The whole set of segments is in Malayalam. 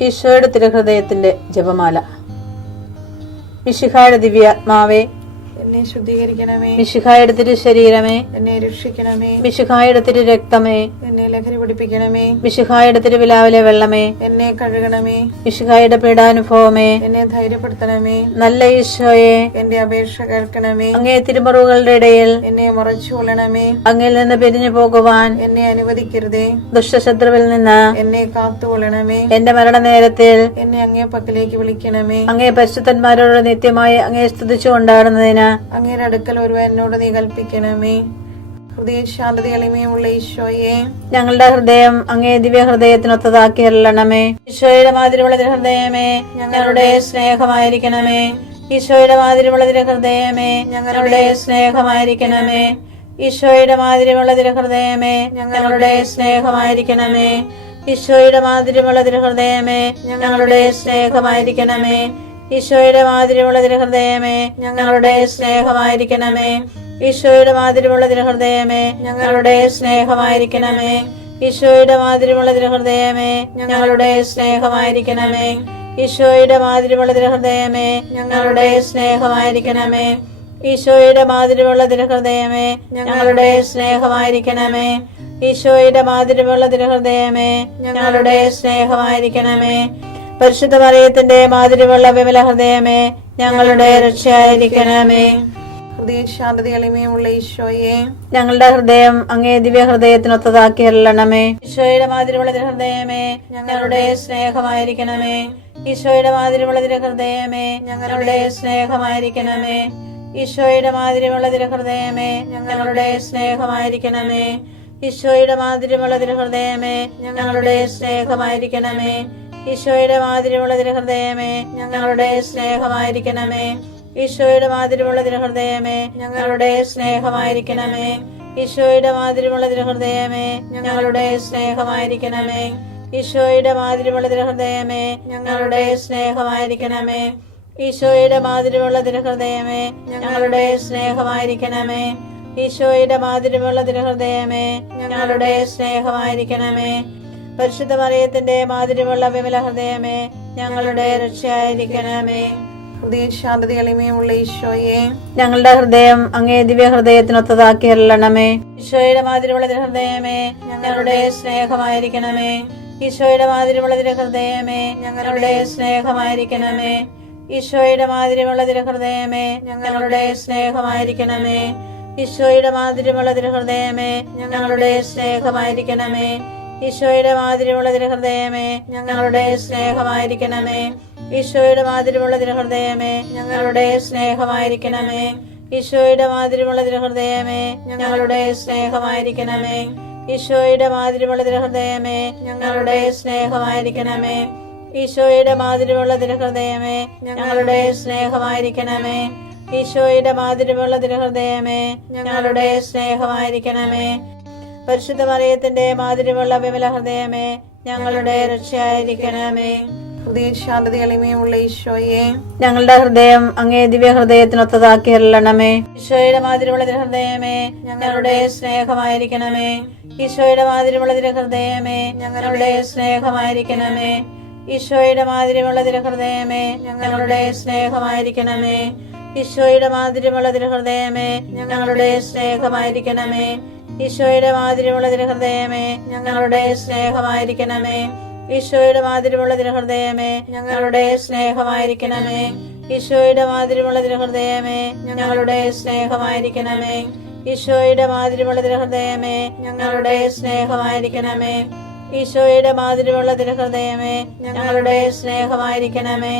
ഈശോയുടെ തിരുഹൃദയത്തിന്റെ ജപമാല. മിശിഹായുടെ ദിവ്യാത്മാവേ, എന്നെ ശുദ്ധീകരിക്കണമേ. മിശിഹായുടെ തിരു ശരീരമേ, എന്നെ രക്ഷിക്കണമേ. മിശിഹായുടെ തിരു രക്തമേ, എന്നെ ലഹരി പിടിപ്പിക്കണമേ. മിശിഹായുടെ തിരുവിലാവിലെ വെള്ളമേ, എന്നെ കഴുകണമേ. മിശിഹായുടെ പീഡാനുഭവമേ, എന്നെ ധൈര്യപ്പെടുത്തണമേ. നല്ല ഈശോയെ, എന്റെ അപേക്ഷ കേൾക്കണമേ. അങ്ങേ തിരുമുറിവുകളുടെ ഇടയിൽ എന്നെ മറച്ചു കൊള്ളണമേ. അങ്ങിൽ നിന്ന് പിരിഞ്ഞു പോകുവാൻ എന്നെ അനുവദിക്കരുതേ. ദുഷ്ടശത്രുവിൽ നിന്ന് എന്നെ കാത്തുകൊള്ളണമേ. എന്റെ മരണനേരത്തിൽ എന്നെ അങ്ങേ പക്കലേക്ക് വിളിക്കണമേ. അങ്ങേ പരിശുദ്ധന്മാരോട് നിത്യമായി അങ്ങേ സ്തുതിച്ചു കൊണ്ടാടുന്നതിന് അങ്ങയുടെ അടുക്കൽ ഒരുവൻ എന്നോട് നീ കൽപ്പിക്കണമേ. ഹൃദയ ശാന്തത എളിമയുള്ള ഈശോയെ, ഞങ്ങളുടെ ഹൃദയം അങ്ങേ ദിവ്യ ഹൃദയത്തിനൊത്തതാക്കി അരുളണമേ. ഈശോയുടെ മാതിരിയുള്ള ഹൃദയമേ, ഞങ്ങളുടെ സ്നേഹമായിരിക്കണമേ. ഈശോയുടെ മാതിരിയുള്ള ഹൃദയമേ, ഞങ്ങളുടെ സ്നേഹമായിരിക്കണമേ. ഈശോയുടെ മാതിരിയുള്ള ഹൃദയമേ, ഞങ്ങളുടെ സ്നേഹമായിരിക്കണമേ. ഈശോയുടെ മാതിരിയുള്ള ഹൃദയമേ, ഞങ്ങളുടെ സ്നേഹമായിരിക്കണമേ. ഈശോയുടെ മാതിരിയുള്ള ഹൃദയമേ, ഞങ്ങളുടെ സ്നേഹമായിരിക്കണമേ. ഈശോയുടെ മാതിരിയുള്ള ഹൃദയമേ, ഞങ്ങളുടെ സ്നേഹമായിരിക്കണമേ. ഈശോയുടെ മാതിരിയുള്ള ഹൃദയമേ, ഞങ്ങളുടെ സ്നേഹമായിരിക്കണമേ. ഈശോയുടെ മാതിരിയുള്ള ഹൃദയമേ, ഞങ്ങളുടെ സ്നേഹമായിരിക്കണമേ. ഈശോയുടെ മാതിരിയുള്ള ഹൃദയമേ, ഞങ്ങളുടെ സ്നേഹമായിരിക്കണമേ. ഈശോയുടെ മാതിരിയുള്ള ഹൃദയമേ, ഞങ്ങളുടെ സ്നേഹമായിരിക്കണമേ. പരിശുദ്ധ മറിയത്തിന്റെ മാതിരിയുള്ള വിമല ഹൃദയമേ, ഞങ്ങളുടെ രക്ഷയായിരിക്കണമേ. ഹൃദയ ശാന്തത എളിമയുള്ള ഈശോയെ, ഞങ്ങളുടെ ഹൃദയം അങ്ങേ ദിവ്യ ഹൃദയത്തിനൊത്തതാക്കി അരുളണമേ. ഈശോയുടെ മാതിരിയുള്ള ഹൃദയമേ, ഞങ്ങളുടെ സ്നേഹമായിരിക്കണമേ. ഈശോയുടെ മാതിരിയുള്ള ഹൃദയമേ, ഞങ്ങളുടെ സ്നേഹമായിരിക്കണമേ. ഈശോയുടെ മാതിരിയുള്ള ഹൃദയമേ, ഞങ്ങളുടെ സ്നേഹമായിരിക്കണമേ. ഈശോയുടെ മാതിരിയുള്ള ഹൃദയമേ, ഞങ്ങളുടെ സ്നേഹമായിരിക്കണമേ. ഈശോയുടെ മാതിരിയുള്ള ഹൃദയമേ, ഞങ്ങളുടെ സ്നേഹമായിരിക്കണമേ. ഈശോയുടെ മാതിരിയുള്ള ഹൃദയമേ, ഞങ്ങളുടെ സ്നേഹമായിരിക്കണമേ. ഈശോയുടെ മാതിരിയുള്ള ഹൃദയമേ, ഞങ്ങളുടെ സ്നേഹമായിരിക്കണമേ. ഈശോയുടെ മാതിരിയുള്ള ഹൃദയമേ, ഞങ്ങളുടെ സ്നേഹമായിരിക്കണമേ. ഈശോയുടെ മാതിരിയുള്ള ഹൃദയമേ, ഞങ്ങളുടെ സ്നേഹമായിരിക്കണമേ. ഈശോയുടെ മാതിരിയുള്ള ഹൃദയമേ, ഞങ്ങളുടെ സ്നേഹമായിരിക്കണമേ. പരിശുദ്ധ മറിയത്തിന്റെ മാതിരിയുള്ള വിമല ഹൃദയമേ, ഞങ്ങളുടെ രക്ഷയായിരിക്കണമേ. ഹൃദയ ശാന്തത എളിമയുള്ള ഈശോയെ, ഞങ്ങളുടെ ഹൃദയം അങ്ങേ ദിവ്യ ഹൃദയത്തിനൊത്തതാക്കി അരുളണമേ. ഈശോയുടെ മാതിരിയുള്ള ഹൃദയമേ, ഞങ്ങളുടെ സ്നേഹമായിരിക്കണമേ. ഈശോയുടെ മാതിരിയുള്ള ഹൃദയമേ, ഞങ്ങളുടെ സ്നേഹമായിരിക്കണമേ. ഈശോയുടെ മാതിരിയുള്ള ഹൃദയമേ, ഞങ്ങളുടെ സ്നേഹമായിരിക്കണമേ. ഈശോയുടെ മാതിരിയുള്ള ഹൃദയമേ, ഞങ്ങളുടെ സ്നേഹമായിരിക്കണമേ. ഈശോയുടെ മാതിരിയുള്ള ഹൃദയമേ, ഞങ്ങളുടെ സ്നേഹമായിരിക്കണമേ. ഈശോയുടെ മാതിരിയുള്ള ഹൃദയമേ, ഞങ്ങളുടെ സ്നേഹമായിരിക്കണമേ. ഈശോയുടെ മാതിരിയുള്ള ഹൃദയമേ, ഞങ്ങളുടെ സ്നേഹമായിരിക്കണമേ. ഈശോയുടെ മാതിരിയുള്ള ഹൃദയമേ, ഞങ്ങളുടെ സ്നേഹമായിരിക്കണമേ. ഈശോയുടെ മാതിരിയുള്ള ഹൃദയമേ, ഞങ്ങളുടെ സ്നേഹമായിരിക്കണമേ. ഈശോയുടെ മാതിരിയുള്ള ഹൃദയമേ, ഞങ്ങളുടെ സ്നേഹമായിരിക്കണമേ. പരിശുദ്ധ മറിയത്തിന്റെ മാതിരിയുള്ള വിമല ഹൃദയമേ, ഞങ്ങളുടെ രക്ഷയായിരിക്കണമേ. ഹൃദയ ശാന്തത എളിമയുള്ള ഈശോയെ, ഞങ്ങളുടെ ഹൃദയം അങ്ങേ ദിവ്യ ഹൃദയത്തിനൊത്തതാക്കി അരുളണമേ. ഈശോയുടെ മാതിരിയുള്ള ഹൃദയമേ, ഞങ്ങളുടെ സ്നേഹമായിരിക്കണമേ. ഈശോയുടെ മാതിരിയുള്ള ഹൃദയമേ, ഞങ്ങളുടെ സ്നേഹമായിരിക്കണമേ. ഈശോയുടെ മാതിരിയുള്ള ഹൃദയമേ, ഞങ്ങളുടെ സ്നേഹമായിരിക്കണമേ. ഈശോയുടെ മാതിരിയുള്ള ഹൃദയമേ, ഞങ്ങളുടെ സ്നേഹമായിരിക്കണമേ. ഈശോയുടെ മാതിരിയുള്ള ഹൃദയമേ, ഞങ്ങളുടെ സ്നേഹമായിരിക്കണമേ. ഈശോയുടെ മാതിരിയുള്ള ഹൃദയമേ, ഞങ്ങളുടെ സ്നേഹമായിരിക്കണമേ. ഈശോയുടെ മാതിരിയുള്ള ഹൃദയമേ, ഞങ്ങളുടെ സ്നേഹമായിരിക്കണമേ. ഈശോയുടെ മാതിരിയുള്ള ഹൃദയമേ, ഞങ്ങളുടെ സ്നേഹമായിരിക്കണമേ. ഈശോയുടെ മാതിരിയുള്ള ഹൃദയമേ, ഞങ്ങളുടെ സ്നേഹമായിരിക്കണമേ.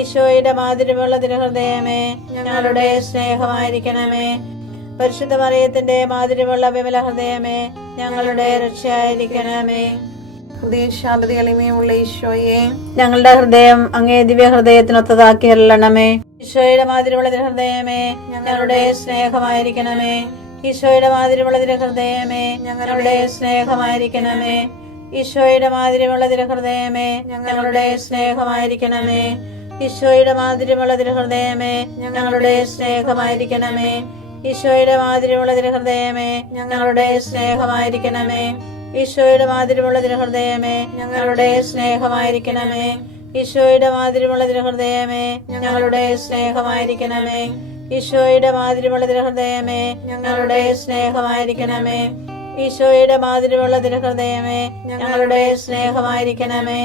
ഈശോയുടെ മാതിരിയുള്ള ഹൃദയമേ, ഞങ്ങളുടെ സ്നേഹമായിരിക്കണമേ. പരിശുദ്ധ മറിയത്തിന്റെ മാതിരിയുള്ള വിമല ഹൃദയമേ, ഞങ്ങളുടെ രക്ഷയായിരിക്കണമേ. ഹൃദയ ശാന്തത എളിമയുള്ള ഈശോയെ, ഞങ്ങളുടെ ഹൃദയം അങ്ങേ ദിവ്യ ഹൃദയത്തിനൊത്തതാക്കി അരുളണമേ. ഈശോയുടെ മാതിരിയുള്ള ഹൃദയമേ, ഞങ്ങളുടെ സ്നേഹമായിരിക്കണമേ. ഈശോയുടെ മാതിരിയുള്ള ഹൃദയമേ, ഞങ്ങളുടെ സ്നേഹമായിരിക്കണമേ. ഈശോയുടെ മാതിരിയുള്ള ഹൃദയമേ, ഞങ്ങളുടെ സ്നേഹമായിരിക്കണമേ. ഈശോയുടെ മാതിരിയുള്ള ഹൃദയമേ, ഞങ്ങളുടെ സ്നേഹമായിരിക്കണമേ. ഈശോയുടെ മാതിരിയുള്ള ഹൃദയമേ, ഞങ്ങളുടെ സ്നേഹമായിരിക്കണമേ. ഈശോയുടെ മാതിരിമുള്ള തിരുഹൃദയമേ ഞങ്ങളുടെ സ്നേഹമായിരിക്കണമേ. ഈശോയുടെ മാതിരിമുള്ള തിരുഹൃദയമേ ഞങ്ങളുടെ സ്നേഹമായിരിക്കണമേ. ഈശോയുടെ മാതിരിമുള്ള തിരുഹൃദയമേ ഞങ്ങളുടെ സ്നേഹമായിരിക്കണമേ. ഈശോയുടെ മാതിരിമുള്ള തിരുഹൃദയമേ ഞങ്ങളുടെ സ്നേഹമായിരിക്കണമേ.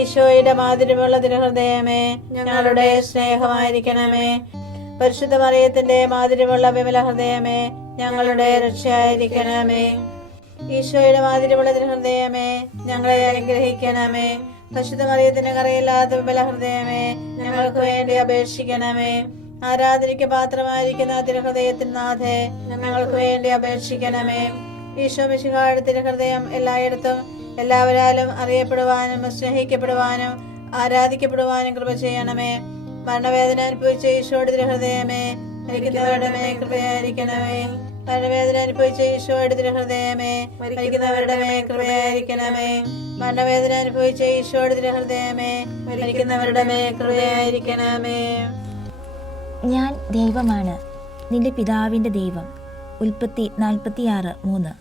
ഈശോയുടെ മാതിരിമുള്ള തിരുഹൃദയമേ ഞങ്ങളുടെ സ്നേഹമായിരിക്കണമേ. പരിശുദ്ധ മറിയത്തിന്റെ മാതിരിമുള്ള വിമല ഹൃദയമേ ഞങ്ങളുടെ രക്ഷയായിരിക്കണമേ. ഈശോയുടെ മാതിരിമുള്ള തിരുഹൃദയമേ ഞങ്ങളെ അനുഗ്രഹിക്കണമേ. പരിശുദ്ധ മറിയത്തിന് കറയില്ലാത്ത വിമല ഹൃദയമേ ഞങ്ങൾക്ക് വേണ്ടി അപേക്ഷിക്കണമേ. ആരാധനയ്ക്ക് പാത്രമായിരിക്കുന്ന തിരുഹൃദയത്തിന് നാഥേ ഞങ്ങൾക്ക് വേണ്ടി അപേക്ഷിക്കണമേ. ഈശോ മിശിഹായുടെ തിരുഹൃദയം എല്ലായിടത്തും എല്ലാവരാലും അറിയപ്പെടുവാനും സ്നേഹിക്കപ്പെടുവാനും ആരാധിക്കപ്പെടുവാനും കൃപ ചെയ്യണമേ. മരണവേദന അനുഭവിച്ച ഈശോയുടെ തിരുഹൃദയമേ മരിക്കുന്നവരുടെ മേൽ കൃപയായിരിക്കണമേ. മരണവേദന അനുഭവിച്ച ഈശോയുടെ തിരുഹൃദയമേ മരിക്കുന്നവരുടെ മേൽ കൃപയായിരിക്കണമേ. മരണവേദന അനുഭവിച്ച ഈശോയുടെ തിരുഹൃദയമേ മരിക്കുന്നവരുടെ മേൽ കൃപയായിരിക്കണമേ. ഞാൻ ദൈവമാണ്, നിന്റെ പിതാവിൻ്റെ ദൈവം. ഉൽപ്പത്തി 46:3.